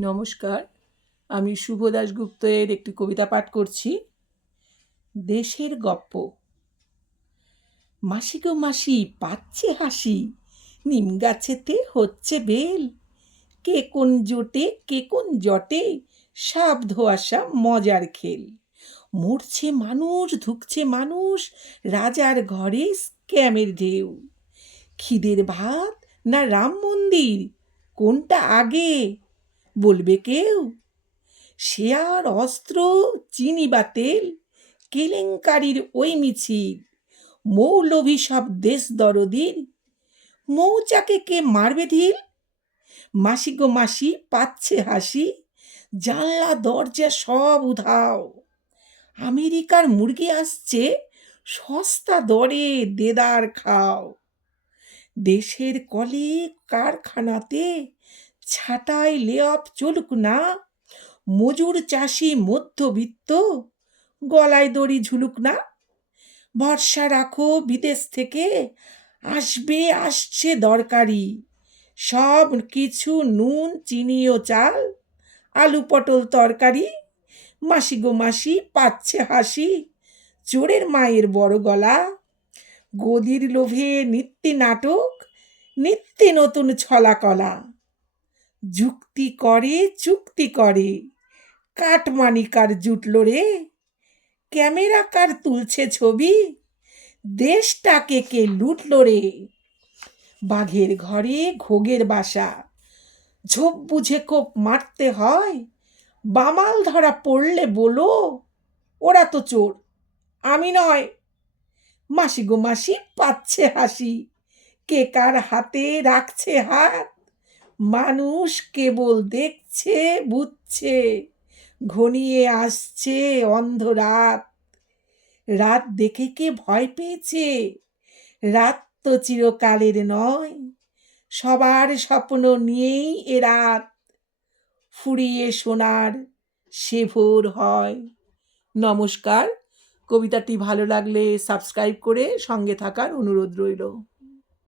নমস্কার, আমি শুভ দাশগুপ্তের একটি কবিতা পাঠ করছি। দেশের গপ্প। মাসি গো মাসি, পাচ্ছে হাসি, নিম গাছেতে হচ্ছে বেল। কে কোন জোটে, কে কোন জটে, সাপ ধোয়াশা মজার খেল। মরছে মানুষ, ধুকছে মানুষ, রাজার ঘরে স্ক্যামের ঢেউ। খিদের ভাত না রাম মন্দির, কোনটা আগে বলবে কেউ? সে আর অস্ত্র, চিনি বা তেল? কেলেঙ্কারির ওই মিছিল মৌলভী সব দেশ দরদির মৌচাকে কে মারবে ঢিল? মাসি গো মাসি, পাচ্ছে হাসি। জানলা, দরজা সব উধাও। আমেরিকার মুরগি আসছে, সস্তা দরে দেদার খাও। দেশের কলে কারখানাতে ছাটাই লেঅফ চলুক না। মজুর চাষি মধ্যবিত্ত, গলায় দড়ি ঝুলুক না। ভরসা রাখো বিদেশ থেকে, আসবে আসছে দরকারি। সব কিছু নুন, চিনি ও চাল, আলু পটল তরকারি, মাসি গো মাসি পাচ্ছে হাসি, চোরের মায়ের বড় গলা। গদির লোভে নিত্যি নাটক, নিত্যি নতুন ছলা কলা। যুক্তি করে, চুক্তি করে। কাটমানি কার জুটল রে? ক্যামেরা কার তুলছে ছবি? দেশটাকে কে লুটল রে? বাঘের ঘরে ঘোগের বাসা। ঝোপ বুঝে কোপ মারতে হয়। বামাল ধরা পড়লে বলো, ওরা তো চোর, আমি নয়। মাসি গো মাসি পাচ্ছে হাসি, কে কার হাতে রাখছে হাত? মানুষ কেবল দেখছে, বুঝছে, ঘনিয়ে আসছে অন্ধরাত। রাত দেখে কে ভয় পেয়েছে? রাত তো চিরকালের নয়, সবার স্বপ্ন নিয়েই এ রাত। ফুরিয়ে সোনার সে ভোর হয়। নমস্কার, কবিতাটি ভালো লাগলে সাবস্ক্রাইব করে সঙ্গে থাকার অনুরোধ রইল।